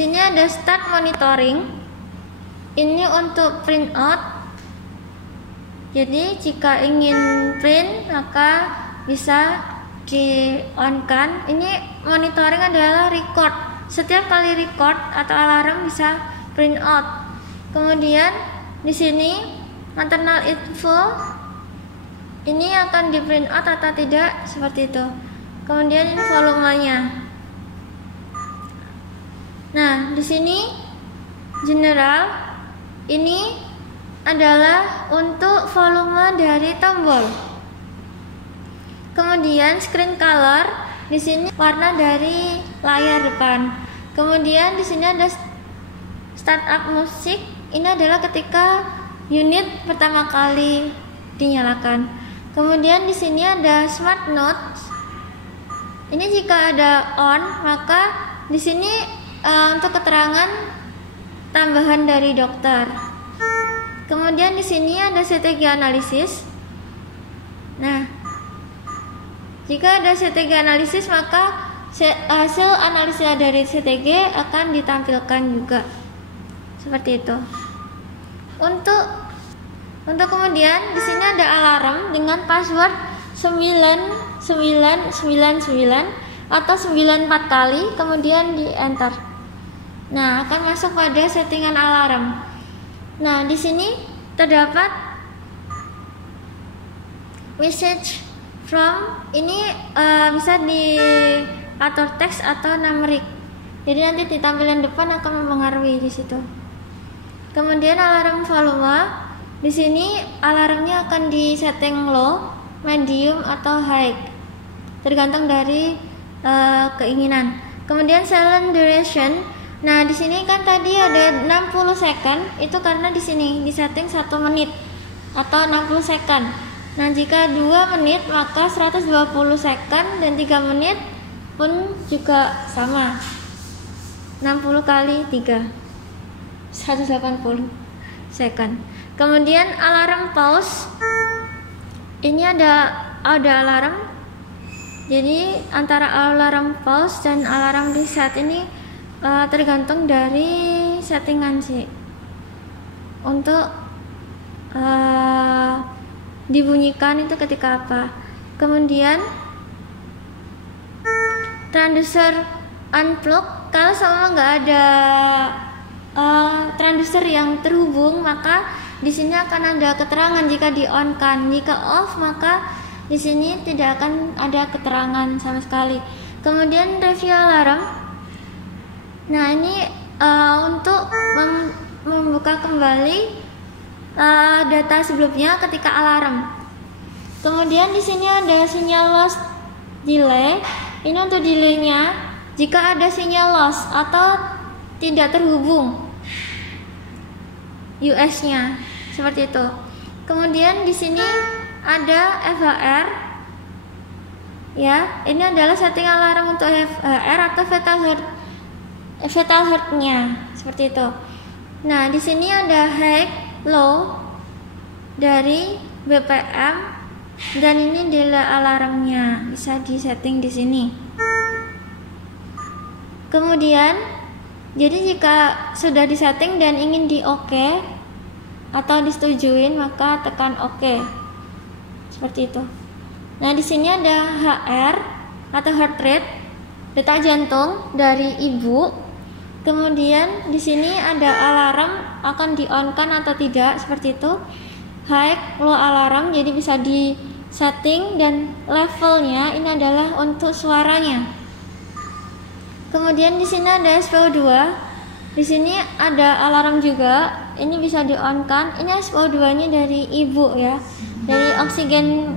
sini ada start monitoring. Ini untuk print out. Jadi jika ingin print maka bisa di on kan. Ini monitoring adalah record. Setiap kali record atau alarm bisa print out. Kemudian di sini maternal info ini akan di print out atau tidak seperti itu. Kemudian ini volumenya. Nah, di sini general ini adalah untuk volume dari tombol. Kemudian screen color di sini warna dari layar depan. Kemudian di sini ada startup musik. Ini adalah ketika unit pertama kali dinyalakan. Kemudian di sini ada smart notes. Ini jika ada on, maka di sini untuk keterangan tambahan dari dokter. Kemudian di sini ada CTG analisis. Nah, jika ada CTG analisis maka hasil analisa dari CTG akan ditampilkan juga. Seperti itu. Untuk kemudian di sini ada alarm dengan password 9999 atau 94 kali, kemudian di enter. Nah, akan masuk pada settingan alarm. Nah, di sini terdapat message from. Ini bisa diatur teks atau numeric. Jadi nanti di tampilan depan akan mempengaruhi di situ. Kemudian alarm volume. Di sini alarmnya akan disetting low, medium atau high, tergantung dari keinginan. Kemudian silent duration. Nah, di sini kan tadi ada 60 second, itu karena di sini disetting 1 menit atau 60 second. Nah, jika 2 menit maka 120 second dan 3 menit pun juga sama. 60 kali 3 180 second. Kemudian alarm pause. Ini ada alarm. Jadi antara alarm pause dan alarm reset ini tergantung dari settingan sih untuk dibunyikan itu ketika apa. Kemudian transducer unplug. Kalau sama nggak ada transducer yang terhubung, maka di sini akan ada keterangan jika di on kan. Jika off maka di sini tidak akan ada keterangan sama sekali. Kemudian review alarm. Nah, ini untuk membuka kembali data sebelumnya ketika alarm. Kemudian di sini ada sinyal loss delay. Ini untuk delaynya jika ada sinyal loss atau tidak terhubung US-nya seperti itu. Kemudian di sini ada FHR. Ya, ini adalah setting alarm untuk FHR atau fatal heart-nya seperti itu. Nah, di sini ada high, low dari BPM dan ini delay alarmnya bisa disetting di sini. Kemudian, jadi jika sudah disetting dan ingin di OK atau disetujuin maka tekan OK seperti itu. Nah, di sini ada HR atau heart rate, detak jantung dari ibu. Kemudian di sini ada alarm akan di-on-kan atau tidak seperti itu. High, low alarm, jadi bisa di setting dan levelnya ini adalah untuk suaranya. Kemudian di sini ada SPO2. Di sini ada alarm juga. Ini bisa di-on-kan. Ini SPO2-nya dari ibu ya. Dari oksigen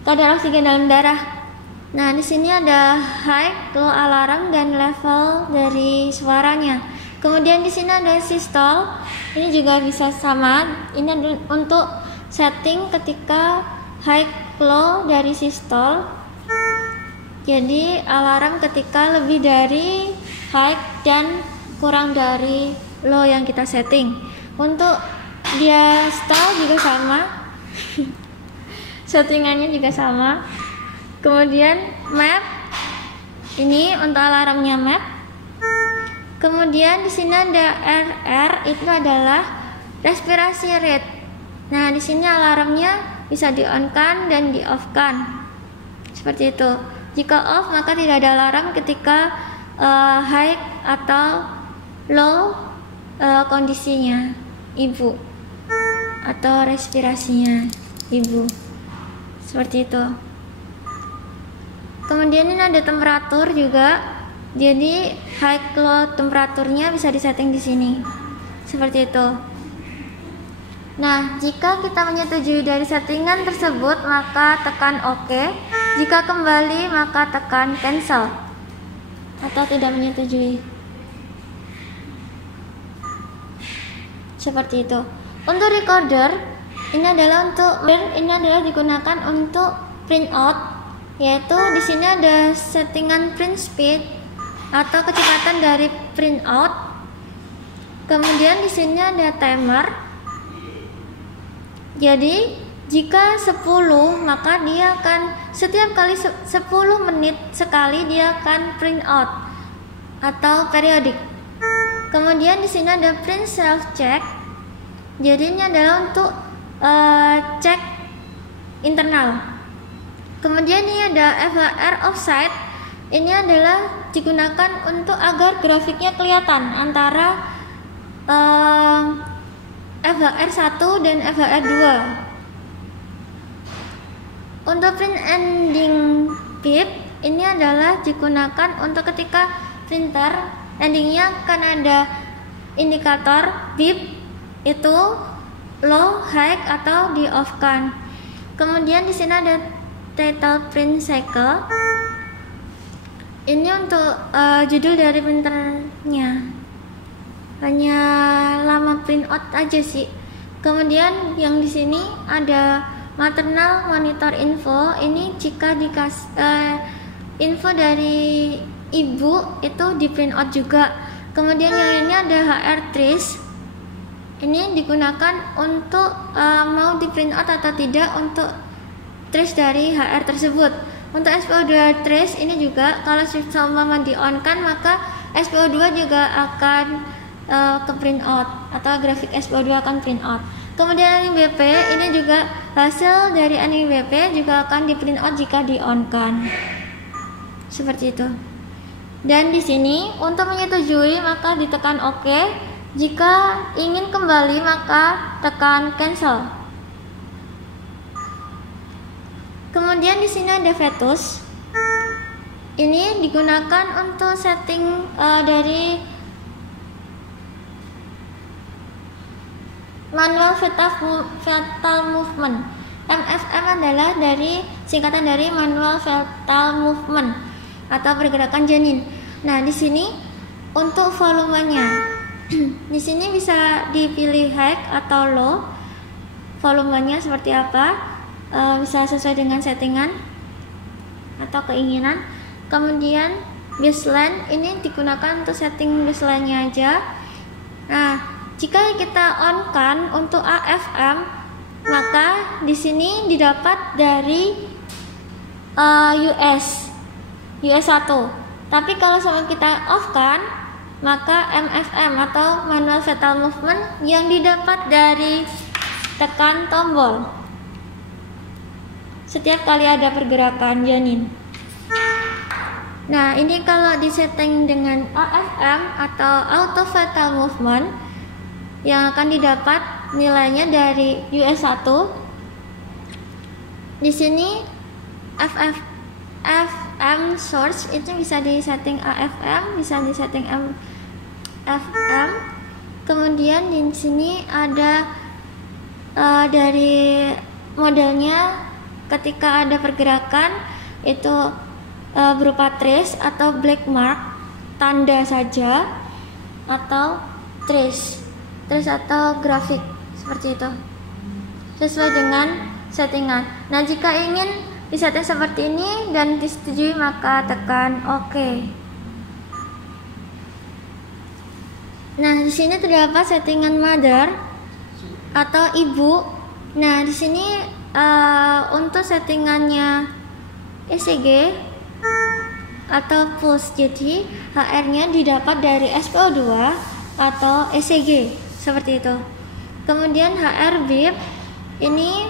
kadar oksigen dalam darah. Nah, di sini ada high, low alarm dan level dari suaranya. Kemudian di sini ada systole. Ini juga bisa sama. Ini untuk setting ketika high, low dari systole. Jadi alarm ketika lebih dari high dan kurang dari low yang kita setting. Untuk diastole juga sama. Settingannya juga sama. Kemudian map Ini untuk alarmnya map. Kemudian di sini ada RR, itu adalah respirasi rate. Nah, di sini alarmnya bisa di-on-kan dan di-off-kan. Seperti itu. Jika off maka tidak ada alarm ketika high atau low kondisinya ibu atau respirasinya ibu. Seperti itu. Kemudian ini ada temperatur juga. Jadi high low temperaturnya bisa disetting di sini. Seperti itu. Nah, jika kita menyetujui dari settingan tersebut, maka tekan OK. Jika kembali, maka tekan cancel atau tidak menyetujui. Seperti itu. Untuk recorder, ini adalah digunakan untuk print out, yaitu di sini ada settingan print speed atau kecepatan dari print out. Kemudian di sini ada timer. Jadi jika 10 maka dia akan setiap kali 10 menit sekali dia akan print out atau periodik. Kemudian di sini ada print self check. Jadi ini adalah untuk cek internal. Kemudian ini ada FHR offset. Ini adalah digunakan untuk agar grafiknya kelihatan antara FHR 1 dan FHR 2. Untuk print ending beep, ini adalah digunakan untuk ketika printer endingnya akan ada indikator beep, itu low, high atau di off kan. Kemudian di sini ada title print cycle. Ini untuk judul dari printernya. Hanya lama print out aja sih. Kemudian yang di sini ada maternal monitor info. Ini jika info dari ibu itu di print out juga. Kemudian yang ini ada HR trace. Ini digunakan untuk mau di print out atau tidak untuk trace dari HR tersebut. Untuk SPO2 trace ini juga kalau seumpama di on kan maka SPO2 juga akan ke print out atau grafik SPO2 akan print out. Kemudian NIBP ini juga hasil dari NIBP juga akan di print out jika di on kan. Seperti itu. Dan di sini untuk menyetujui maka ditekan OK. Jika ingin kembali maka tekan cancel. Kemudian di sini ada Vetus. Ini digunakan untuk setting dari manual fetal movement. MFM adalah dari singkatan dari manual fetal movement atau pergerakan janin. Nah, di sini untuk volumenya. Di sini bisa dipilih high atau low. Volumenya seperti apa? Bisa sesuai dengan settingan atau keinginan. Kemudian baseline ini digunakan untuk setting baseline-nya aja. Nah, jika kita on kan untuk AFM, maka di sini didapat dari US 1. Tapi kalau sama kita off kan, maka MFM atau manual fetal movement yang didapat dari tekan tombol setiap kali ada pergerakan janin. Nah, ini kalau disetting dengan AFM atau auto fetal movement yang akan didapat nilainya dari US 1. Di sini FM source itu bisa disetting AFM, bisa disetting FM. Kemudian di sini ada dari modelnya ketika ada pergerakan itu berupa trace atau black mark, tanda saja, atau trace atau grafik seperti itu sesuai dengan settingan. Nah, jika ingin disetting seperti ini dan disetujui maka tekan OK. Nah, di sini terdapat settingan mother atau ibu. Nah, di sini untuk settingannya ECG atau push. Jadi HR-nya didapat dari SPO2 atau ECG seperti itu. Kemudian HR beep ini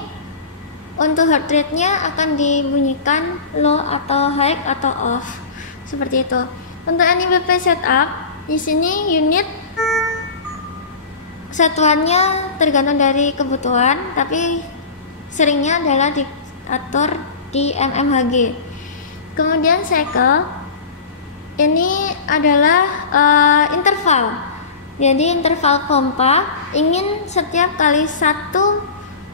untuk heart rate-nya akan dibunyikan low atau high atau off seperti itu. Untuk NIBP setup di sini unit satuannya tergantung dari kebutuhan, tapi seringnya adalah diatur di mmHg. Kemudian cycle ini adalah interval. Jadi interval pompa ingin setiap kali 1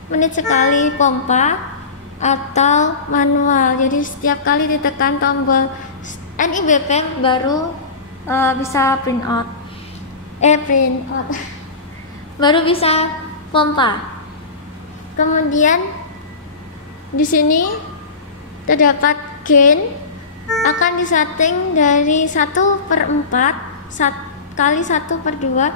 menit sekali pompa atau manual. Jadi setiap kali ditekan tombol NIBP baru bisa print out. Baru bisa pompa. Kemudian di sini terdapat gain akan disetting dari 1/4 kali 1/2.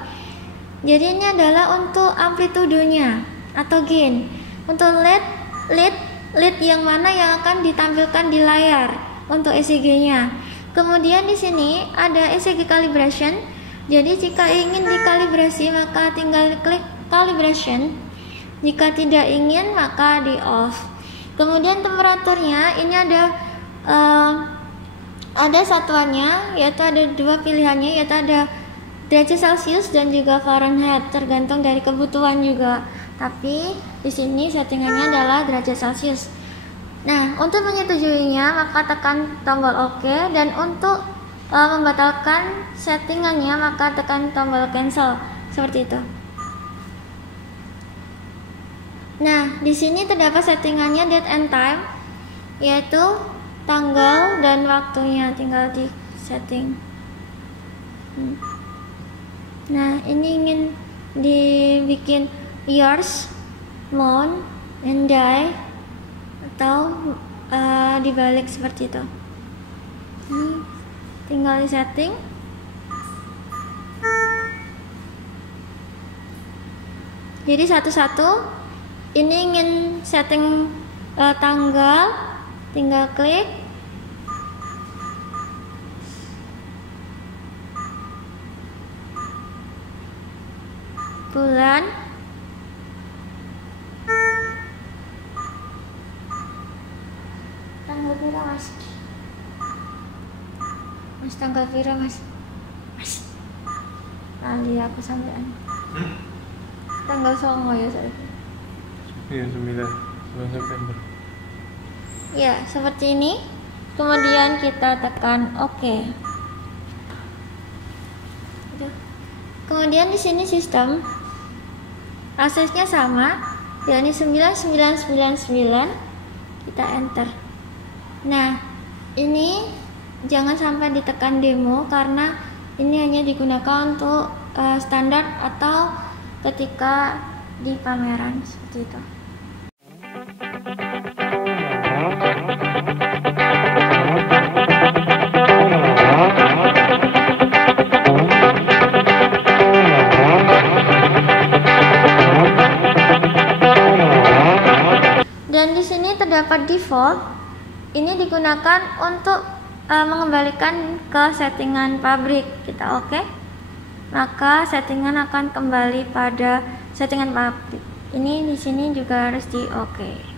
Jadi ini adalah untuk amplitudenya atau gain. Untuk lead yang mana yang akan ditampilkan di layar untuk ECG-nya. Kemudian di sini ada ECG calibration. Jadi jika ingin dikalibrasi maka tinggal klik calibration. Jika tidak ingin maka di off. Kemudian temperaturnya ini ada satuannya, yaitu ada 2 pilihannya, yaitu ada derajat Celcius dan juga Fahrenheit, tergantung dari kebutuhan juga. Tapi di sini settingannya adalah derajat Celcius. Nah, untuk menyetujuinya maka tekan tombol OK, dan untuk membatalkan settingannya maka tekan tombol cancel seperti itu. Nah, di sini terdapat settingannya date and time, yaitu tanggal dan waktunya, tinggal di setting. Nah, ini ingin dibikin years, month, and day, atau dibalik seperti itu. Tinggal di setting. Jadi satu-satu. Ini ingin setting tanggal, tinggal klik. Bulan. Tanggal berapa, Mas? Mas, tanggal berapa, Mas? Mas. Tadi aku sampean. Tanggal 9 ya saya. Iya, 9 September. Ya, seperti ini. Kemudian kita tekan OK. Kemudian di sini sistem aksesnya sama, yakni 9999. Kita enter. Nah, ini jangan sampai ditekan demo karena ini hanya digunakan untuk standar atau ketika di pameran seperti itu. Dan di sini terdapat default. Ini digunakan untuk mengembalikan ke settingan pabrik. Kita oke. Maka settingan akan kembali pada settingan pabrik. Ini di sini juga harus di oke.